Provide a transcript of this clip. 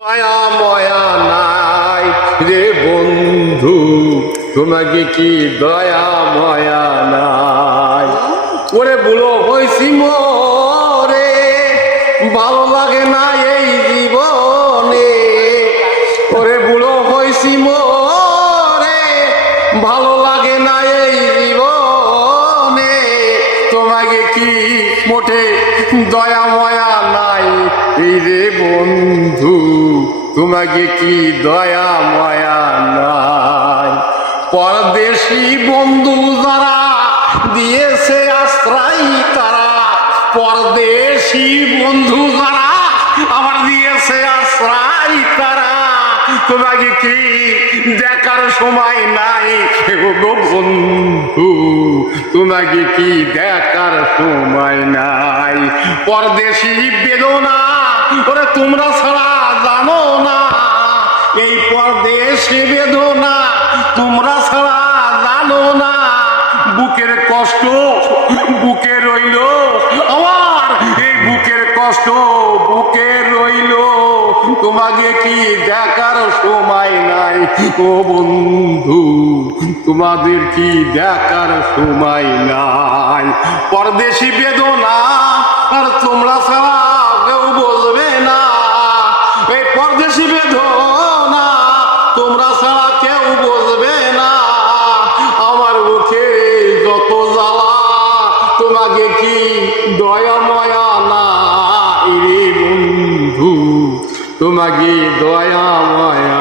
মায়া ময়া নাই রে বন্ধু, তোমাকে কি দয়া ময়া নাই? ওরে বুড়ো হইছি মোরে, ভালো লাগে না এই জীবনে। ওরে বুড়ো হইছি মোরে, ভালো লাগে না এই জীবনে। তোমাকে কি মোটে দয়া ময়া নাই এই রে বন্ধু, তোমাকে কি দয়া ময়া নাই? পরদেশি বন্ধু যারা দিয়েছে আশ্রয় তারা, পরদেশি বন্ধু যারা আমার দিয়েছে আশ্রয় তারা, তোমাকে কি দেখার সময় নাই গো বন্ধু, তোমাকে কি দেখার সময় নাই? পরদেশি বেদনা ওরে তোমরা ছাড়া জানো না, এই পরদেশি বেদনা তোমরা ছাড়া জানো না। বুকের কষ্ট বুকে রইল আমার, এই বুকের কষ্ট বুকে রইল, তোমাকে কি দেখার সময় নাই ও বন্ধু, তোমাদের কি দেখার সময় নাই? পরদেশি বেদনা আর তোমরা ছাড়া কেউ বলবে না, এই পরদেশি বেদনা তোমরা ছাড়া কেউ বলবে না। আমার বুকে যত জ্বালা, তোমাকে কি দয়া ময়া না রে বন্ধু, তোমাকে দয়া ময়া